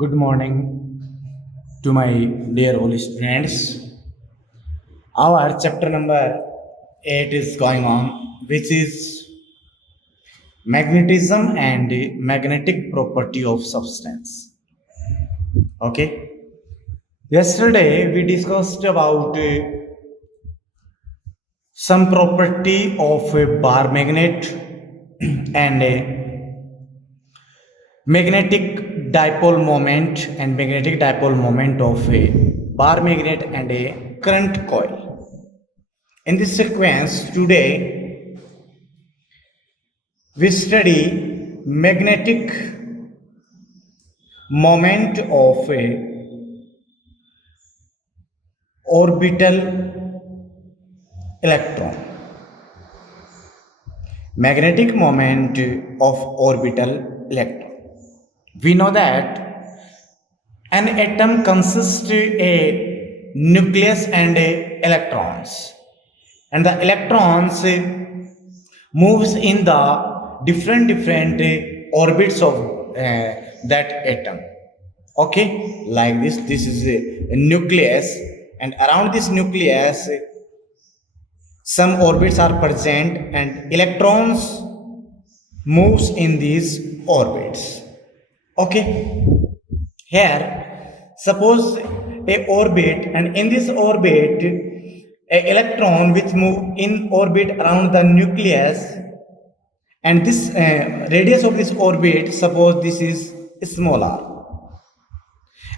Good morning to my dear holy students. Our chapter number 8 is going on, which is magnetism and magnetic property of substance. Okay. Yesterday we discussed about some property of a bar magnet and a magnetic dipole moment of a bar magnet and a current coil. In this sequence, today we study magnetic moment of a orbital electron. Magnetic moment of orbital electron. We know that an atom consists a nucleus and a electrons, and the electrons moves in the different orbits of that atom. Okay, like this is a nucleus, and around this nucleus some orbits are present and electrons moves in these orbits. Okay, here suppose a orbit, and in this orbit a electron which move in orbit around the nucleus, and this radius of this orbit, suppose this is small r,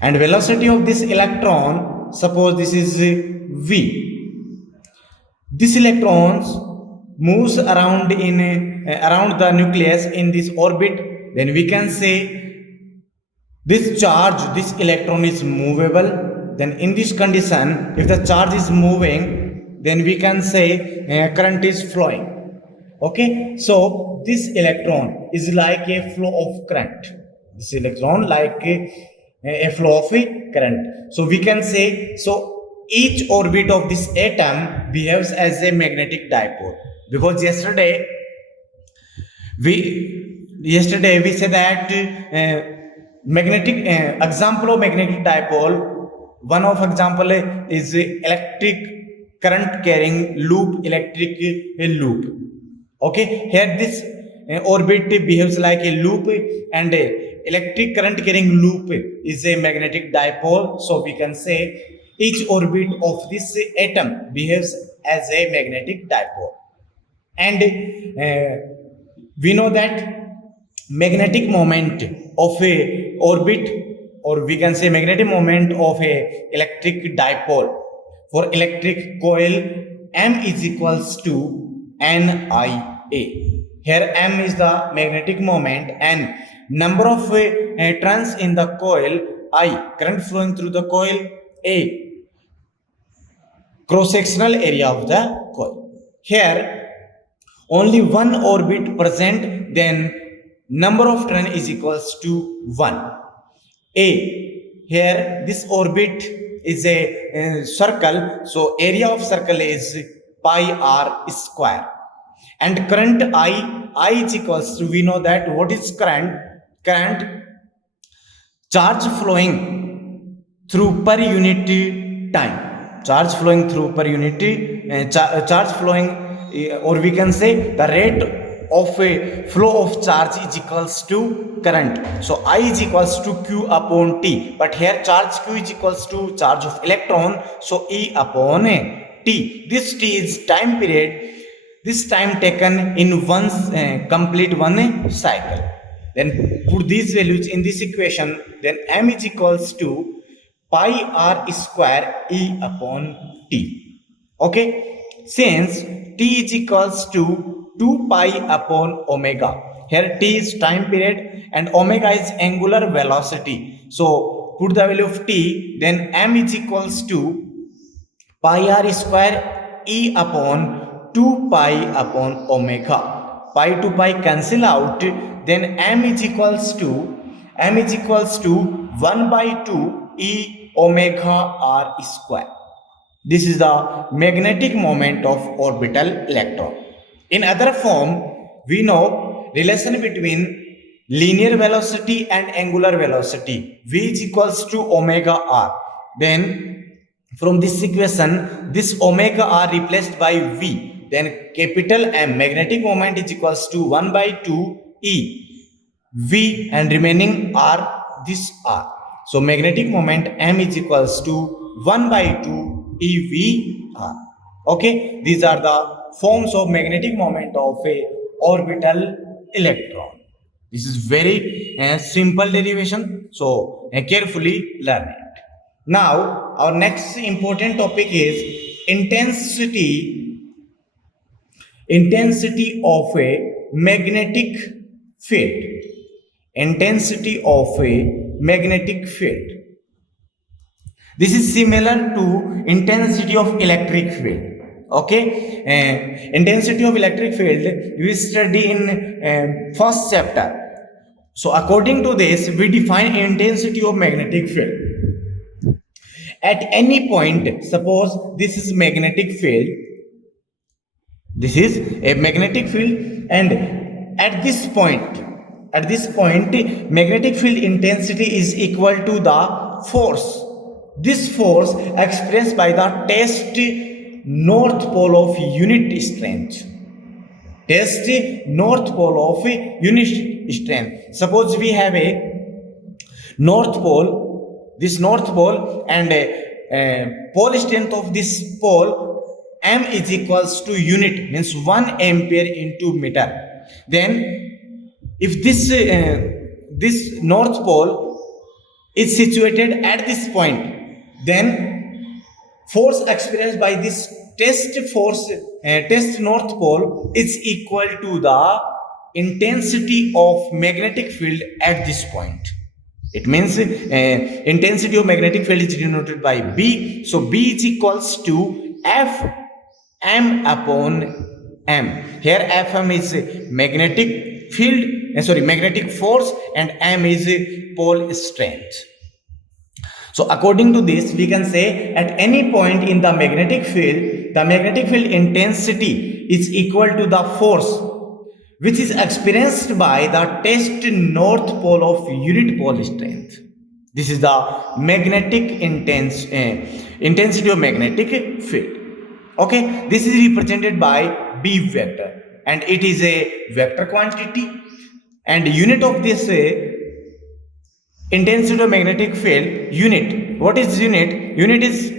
and velocity of this electron, suppose this is v. This electrons moves around around the nucleus in this orbit. Then we can say this charge, this electron is movable. Then in this condition, if the charge is moving, then we can say current is flowing. Okay, so this electron is like a flow of current. This electron like a flow of a current. So we can say, so each orbit of this atom behaves as a magnetic dipole, because yesterday we said that magnetic example of magnetic dipole, one of example is electric current carrying loop, electric loop. Okay, here this orbit behaves like a loop, and electric current carrying loop is a magnetic dipole. So we can say each orbit of this atom behaves as a magnetic dipole. And we know that magnetic moment of a orbit, or we can say magnetic moment of a electric dipole for electric coil, m is equals to nia. Here m is the magnetic moment, and number of turns in the coil, I current flowing through the coil, a cross-sectional area of the coil. Here only one orbit present, then number of turn is equals to 1. Here this orbit is a circle, so area of circle is pi r square, and current I is equals to, we know that what is current, charge flowing through per unit time, charge flowing through per unit charge flowing, or we can say the rate of a flow of charge is equals to current. So I is equals to q upon t, but here charge q is equals to charge of electron, so E upon t. This t is time period, this time taken in one complete one cycle. Then put these values in this equation, then m is equals to pi r square E upon t. Okay, since t is equals to 2 pi upon omega, here t is time period and omega is angular velocity, so put the value of t, then m is equals to pi r square E upon 2 pi upon omega. Pi to pi cancel out, then m is equals to 1 by 2 E omega r square. This is the magnetic moment of orbital electron. In other form, we know relation between linear velocity and angular velocity. V is equals to omega r. Then from this equation, this omega r replaced by V. Then capital M, magnetic moment, is equals to 1 by 2 E V, and remaining R, this R. So magnetic moment M is equals to 1 by 2 EV R. Okay, these are the forms of magnetic moment of a orbital electron. This is very simple derivation, so carefully learn it. Now our next important topic is intensity of a magnetic field. Intensity of a magnetic field. This is similar to intensity of electric field. Okay, intensity of electric field we study in first chapter. So according to this, we define intensity of magnetic field. At any point, suppose this is magnetic field. This is a magnetic field, and at this point, magnetic field intensity is equal to the force. This force expressed by the test north pole of unit strength. Test north pole of unit strength. Suppose we have a north pole, this north pole, and pole strength of this pole M is equals to unit, means 1 ampere into meter. Then if this north pole is situated at this point, then force experienced by this test north pole is equal to the intensity of magnetic field at this point. It means intensity of magnetic field is denoted by B. So B is equals to F M upon M. Here Fm is magnetic field, magnetic force, and M is pole strength. So according to this, we can say at any point in the magnetic field intensity is equal to the force which is experienced by the test north pole of unit pole strength. This is the magnetic intensity of magnetic field. Okay, this is represented by B vector, and it is a vector quantity, and unit of this intensity of magnetic field unit. What is unit? Unit is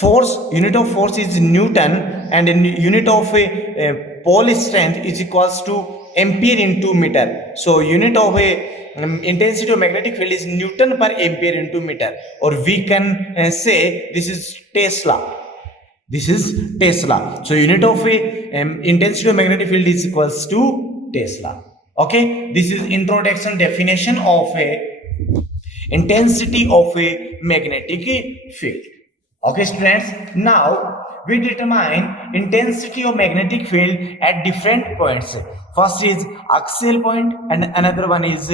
force. Unit of force is Newton, and unit of pole strength is equals to ampere into meter. So unit of intensity of magnetic field is Newton per ampere into meter, or we can say this is Tesla. This is Tesla. So unit of intensity of magnetic field is equals to Tesla. Okay, this is introduction definition of a intensity of a magnetic field. Okay, students. Now we determine intensity of magnetic field at different points. First is axial point, and another one is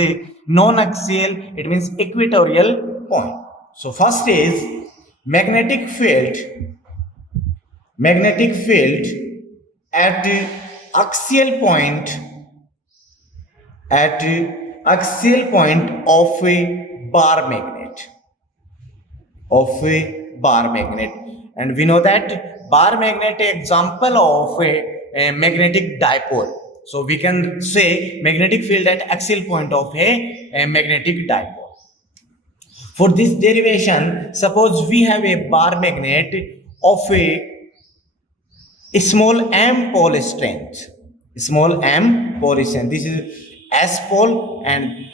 non-axial. It means equatorial point. So first is magnetic field at axial point of a bar magnet, and we know that bar magnet is example of a magnetic dipole. So we can say magnetic field at axial point of a magnetic dipole. For this derivation, suppose we have a bar magnet of a small m pole strength. This is S pole and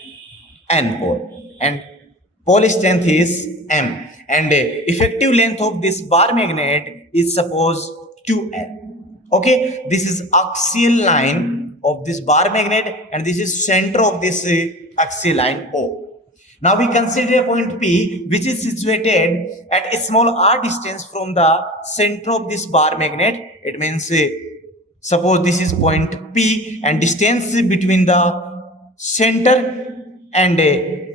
N pole, and pole strength is M, and effective length of this bar magnet is suppose 2L. Okay, this is axial line of this bar magnet, and this is center of this axial line O. Now we consider a point P which is situated at a small r distance from the center of this bar magnet. It means suppose this is point P, and distance between the center and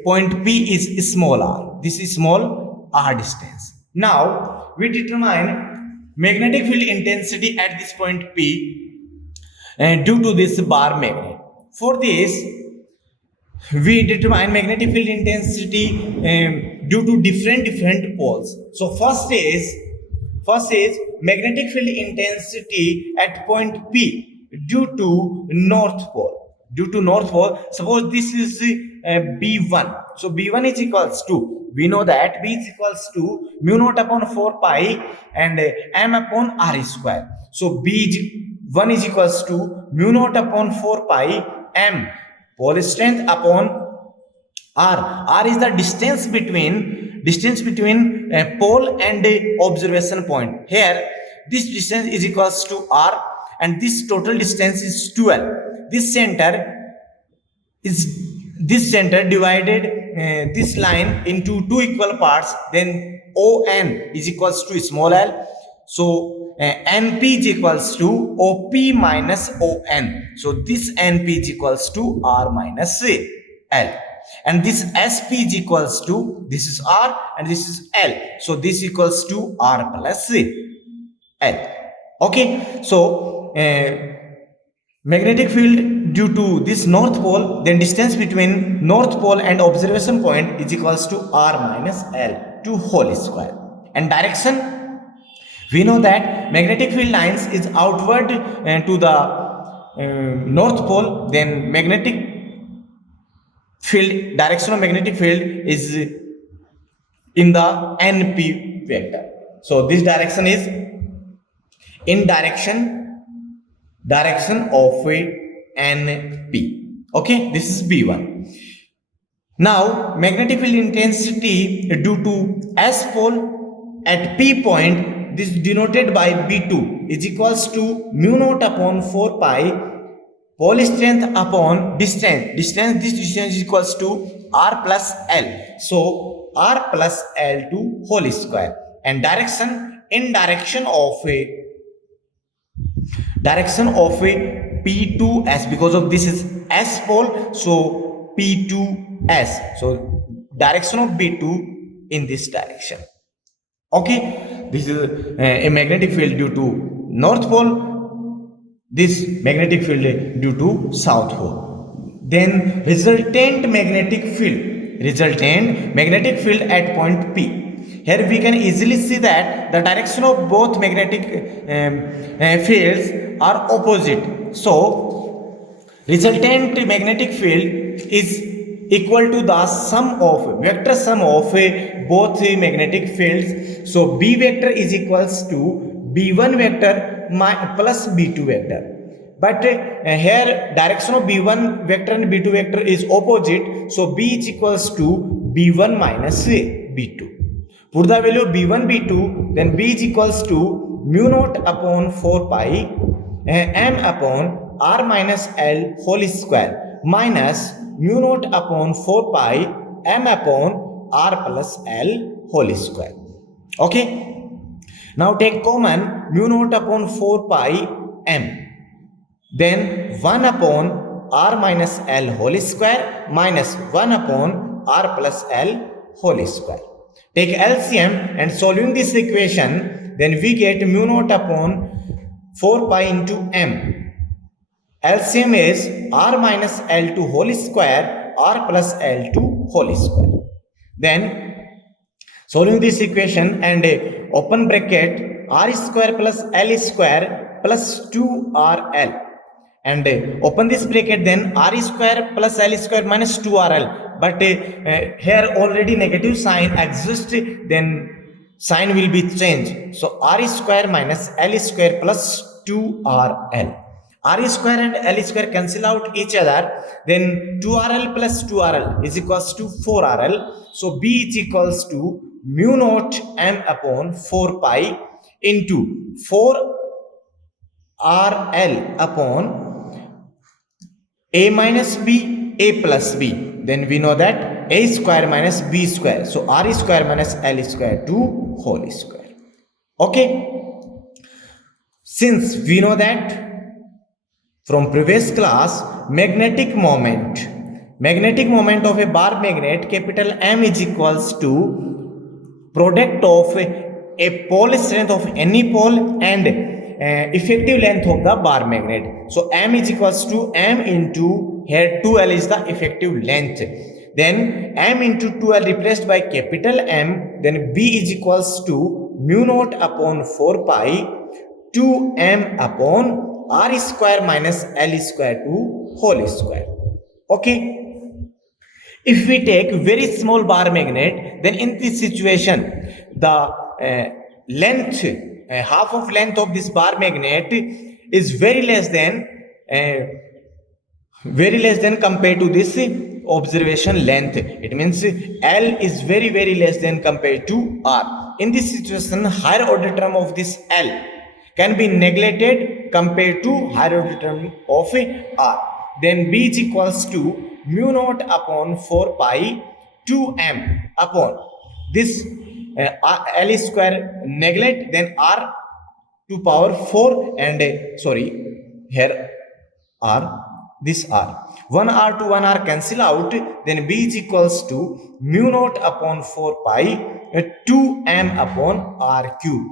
point P is small r. This is small r distance. Now we determine magnetic field intensity at this point P due to this bar magnet. For this, we determine magnetic field intensity due to different poles. So first is magnetic field intensity at point P due to north pole. Due to north pole, suppose this is B1. So B1 is equals to, we know that B is equals to mu naught upon 4 pi and m upon r square. So B1 is equals to mu naught upon 4 pi m pole strength upon r. R is the distance between pole and observation point. Here this distance is equals to r and this total distance is 12. This center divided this line into two equal parts, then ON is equals to small l. So NP is equals to OP minus ON. So this NP is equals to R minus L. And this SP is equals to, this is R and this is L. So this equals to R plus L. Okay. So magnetic field due to this north pole, then distance between north pole and observation point is equals to R minus L to whole square. And direction, we know that magnetic field lines is outward to the north pole, then magnetic field, direction of magnetic field is in the NP vector. So this direction is in direction of a NP. Okay, this is B1. Now magnetic field intensity due to S pole at P point, this denoted by B2 is equals to mu naught upon 4 pi pole strength upon distance. This distance is equals to R plus L. So R plus L to whole square. And direction, in direction of a P2S, because of this is S pole, so P2S. So direction of B2 in this direction. Okay, this is a magnetic field due to north pole, this magnetic field due to south pole. Then resultant magnetic field at point P. Here we can easily see that the direction of both magnetic fields are opposite. So resultant magnetic field is equal to the vector sum of both magnetic fields. So B vector is equals to B1 vector plus B2 vector. But here direction of B1 vector and B2 vector is opposite. So B is equals to B1 minus B2. Put the value of B1, B2, then B is equals to mu naught upon 4 pi m upon R minus L whole square minus mu naught upon 4 pi m upon R plus L whole square. Okay. Now take common mu naught upon 4 pi m. Then 1 upon R minus L whole square minus 1 upon R plus L whole square. Take LCM and solving this equation, then we get mu naught upon 4 pi into m. LCM is R minus L to whole square, R plus L to whole square. Then solving this equation and open bracket R square plus L square plus 2RL. And open this bracket, then R square plus L square minus 2RL. But here already negative sign exists, then sign will be changed. So R square minus L square plus 2RL. R square and L square cancel out each other. Then 2RL plus 2RL is equals to 4RL. So B is equals to mu naught m upon 4 pi into 4RL upon A minus B, A plus B. Then we know that A square minus B square. So R square minus L square to whole square. Okay. Since we know that from previous class, magnetic moment of a bar magnet capital M is equals to product of a pole strength of any pole and effective length of the bar magnet. So M is equals to M into, here 2L is the effective length. Then M into 2L replaced by capital M, then B is equals to mu naught upon 4 pi 2M upon R square minus L square to whole square. Okay. If we take very small bar magnet, then in this situation, the length, half of length of this bar magnet is very less than compared to this observation length. It means L is very less than compared to R. In this situation, higher order term of this L can be neglected compared to higher order term of R. Then B is equals to mu naught upon 4 pi 2M upon this L square neglect, then R to power 4 and here R, this R. 1R to 1R cancel out, then B is equals to mu naught upon 4 pi 2M upon R cube.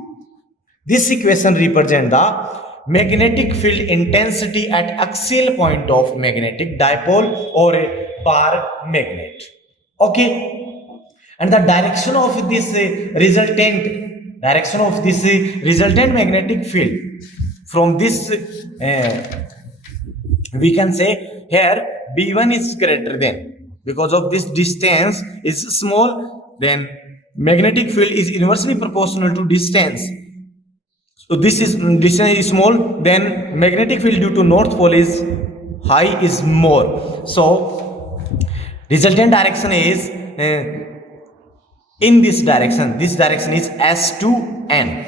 This equation represents the magnetic field intensity at axial point of magnetic dipole or a bar magnet. Okay, and the direction of this resultant magnetic field from this we can say here B1 is greater than, because of this distance is small, then magnetic field is inversely proportional to distance. So distance is small, then magnetic field due to north pole is high is more. So resultant direction is in this direction. This direction is S2N.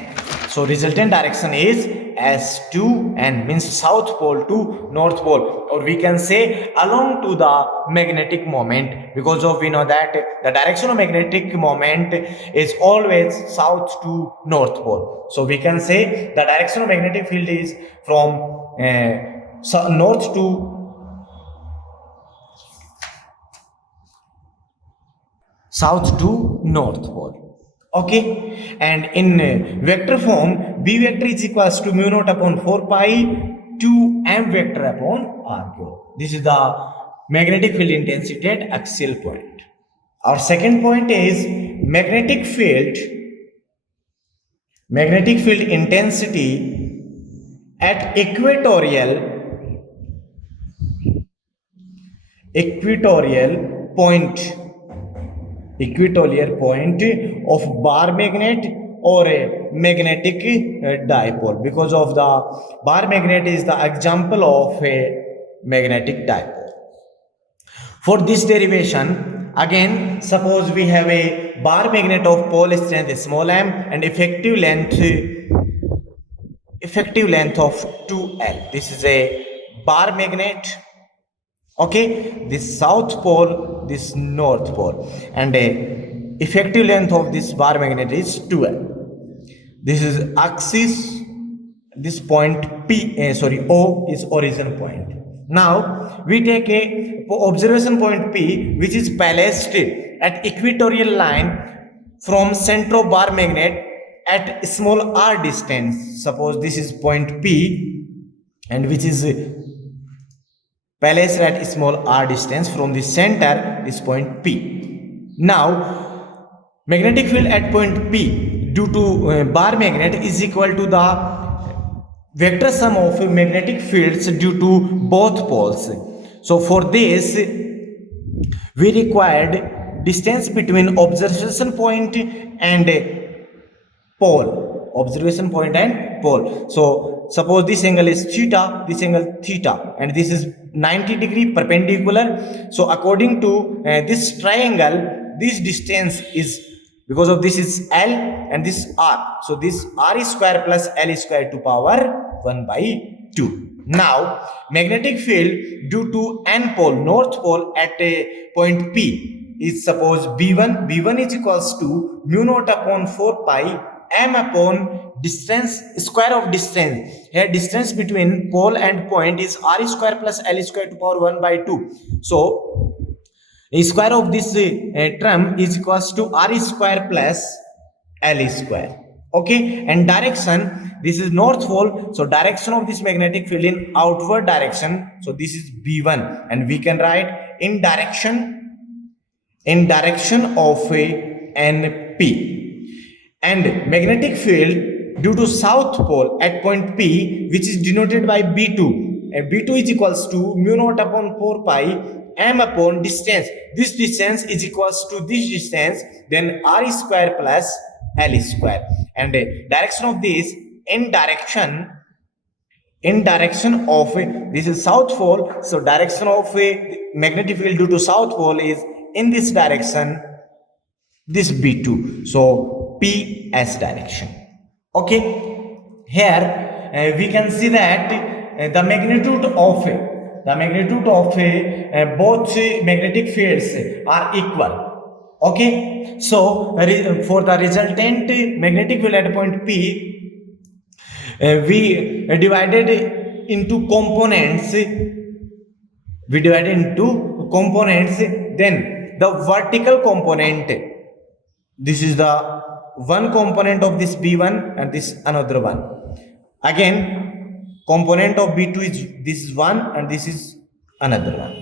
So resultant direction is S2N, means south pole to north pole, or we can say along to the magnetic moment, because of we know that the direction of magnetic moment is always south to north pole. So we can say the direction of magnetic field is from north to south to north pole. Okay, and in vector form, B vector is equals to mu naught upon 4 pi 2M vector upon R cube. This is the magnetic field intensity at axial point. Our second point is magnetic field intensity at equatorial point of bar magnet or a magnetic dipole, because of the bar magnet is the example of a magnetic dipole. For this derivation, again, suppose we have a bar magnet of pole strength small m and effective length of 2L. This is a bar magnet. Okay, this south pole, this north pole, and a effective length of this bar magnet is 2L. This is axis. This point O is origin point. Now we take a observation point P, which is placed at equatorial line from center of bar magnet at small r distance. Suppose this is point P, and which is placed at small r distance from the center, this point P. Now magnetic field at point P due to bar magnet is equal to the vector sum of magnetic fields due to both poles. So for this we required distance between observation point and pole. Observation point and pole. So suppose this angle is theta, this angle theta, and this is 90-degree perpendicular. So according to this triangle, this distance is, because of this is L and this R. So this R square plus L square to power 1 by 2. Now magnetic field due to N pole, north pole at a point P is suppose B1. B1 is equals to mu naught upon 4 pi M upon distance, square of distance. Here distance between pole and point is R square plus L square to power 1 by 2. So square of this term is equals to R square plus L square. Okay, and direction, this is north pole, so direction of this magnetic field in outward direction, so this is B1, and we can write in direction of a NP, and magnetic field due to south pole at point P, which is denoted by B2, and B2 is equals to mu naught upon 4 pi m upon distance. This distance is equals to this distance, then r square plus l square, and direction of this in direction of this is south pole, so direction of a magnetic field due to south pole is in this direction, this B2, so PS direction. Okay, here we can see that the magnitude of both magnetic fields are equal. Okay, so for the resultant magnetic field at point P, we divided into components. Then the vertical component, this is the one component of this B1 and this another one. Again, component of B2 is this is one and this is another one.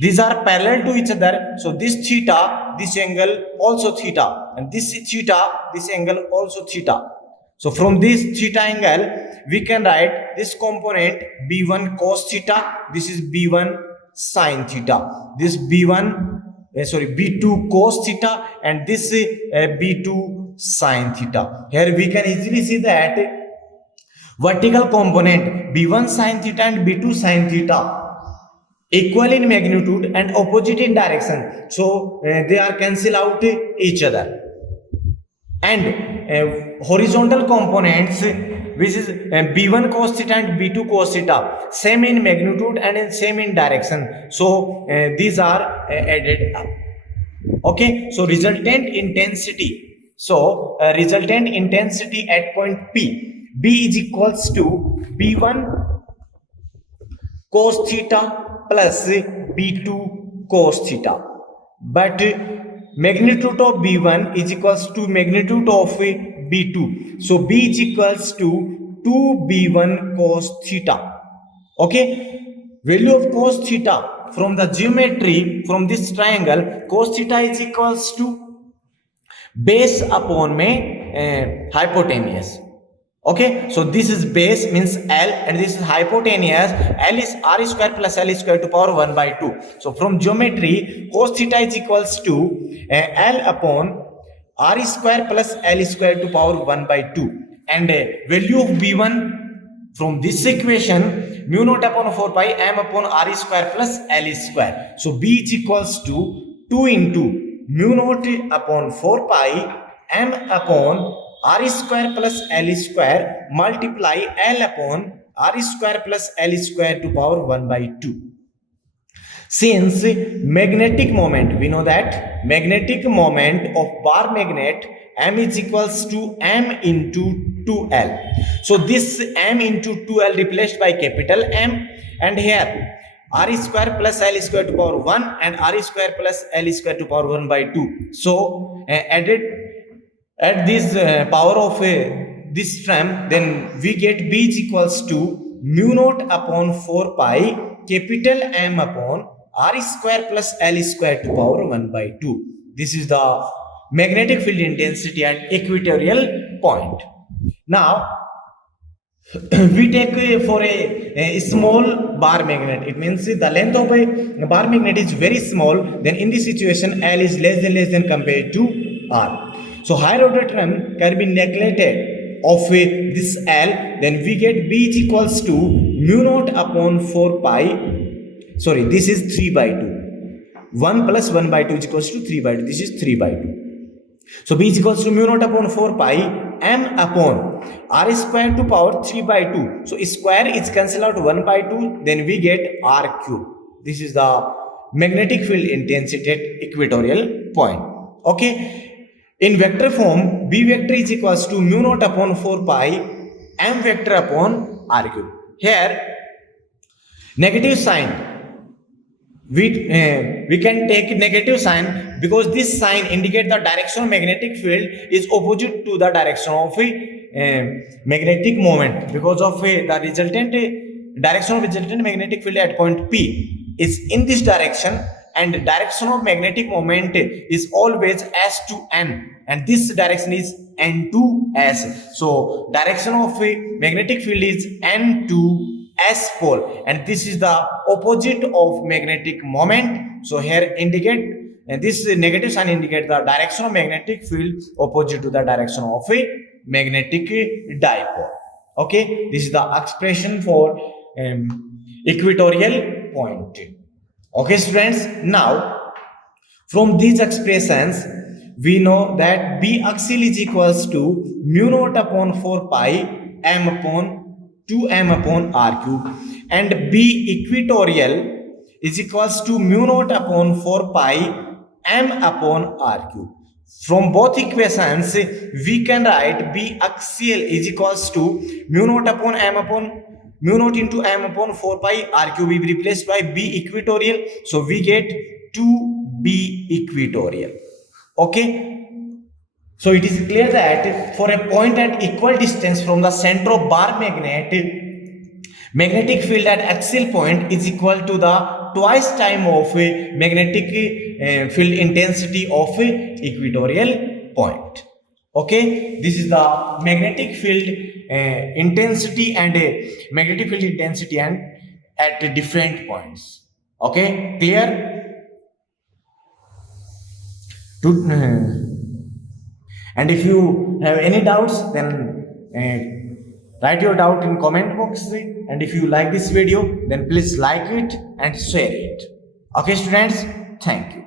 These are parallel to each other, so this theta, this angle also theta, and this theta, this angle also theta. So from this theta angle, we can write this component B1 cos theta, this is B1 sin theta, this B2 cos theta, and this B2 sin theta. Here we can easily see that vertical component B1 sin theta and B2 sin theta equal in magnitude and opposite in direction, so they are cancel out each other. And horizontal components, which is B1 cos theta and B2 cos theta, same in magnitude and same in direction, so these are added up. Okay, so resultant intensity at point P, B is equals to B1 cos theta plus B2 cos theta, but magnitude of B1 is equals to magnitude of B2, so B is equals to 2B1 cos theta. Okay, value of cos theta from the geometry, from this triangle, cos theta is equals to base upon hypotenuse. Okay, so this is base means L, and this is hypotenuse, L is r square plus L square to power 1 by 2. So from geometry, cos theta is equals to L upon r square plus L square to power 1 by 2, and value of B1 from this equation, mu naught upon 4 pi m upon r square plus L square. So B is equals to 2 into mu naught upon 4 pi m upon r square plus L square multiply L upon r square plus L square to power 1 by 2. Since magnetic moment, we know that magnetic moment of bar magnet M is equals to M into 2L. So this M into 2L replaced by capital M, and here r square plus L square to power 1 and r square plus L square to power 1 by 2. So add this power of this term, then we get B is equals to mu naught upon 4 pi capital M upon r square plus L square to power 1 by 2. This is the magnetic field intensity at equatorial point. Now we take for a small bar magnet, it means the length of a bar magnet is very small, then in this situation L is less than compared to R. So higher order term can be neglected of this L, then we get B is equals to mu naught upon 4 pi, sorry, this is 3 by 2. 1 plus 1 by 2 is equals to 3 by 2, this is 3 by 2. So B is equals to mu naught upon 4 pi m upon r square to power 3 by 2. So square is cancelled out 1 by 2, then we get r cube. This is the magnetic field intensity at equatorial point. Okay. In vector form, B vector is equals to mu naught upon 4 pi m vector upon r cube. Here, negative sign, we can take negative sign because this sign indicate the direction of magnetic field is opposite to the direction of magnetic moment, because of the resultant direction of resultant magnetic field at point P is in this direction, and direction of magnetic moment is always S to N, and this direction is N to S. So direction of magnetic field is N to S pole, and this is the opposite of magnetic moment. So here indicate, and this negative sign indicate the direction of magnetic field opposite to the direction of a magnetic dipole. Okay, this is the expression for equatorial point. Okay, students, now from these expressions we know that B axial is equals to mu naught upon 4 pi m upon 2m upon r cube, and B equatorial is equals to mu naught upon 4 pi m upon r cube. From both equations we can write B axial is equals to mu naught upon m upon mu naught into m upon 4 pi r cube is replaced by B equatorial, so we get 2B equatorial. Okay, so it is clear that for a point at equal distance from the center of bar magnet, magnetic field at axial point is equal to the twice time of a magnetic field intensity of a equatorial point. Okay, this is the magnetic field intensity and magnetic field intensity and at different points. Okay, clear? And if you have any doubts, then write your doubt in comment box, and if you like this video, then please like it and share it. Okay, students, thank you.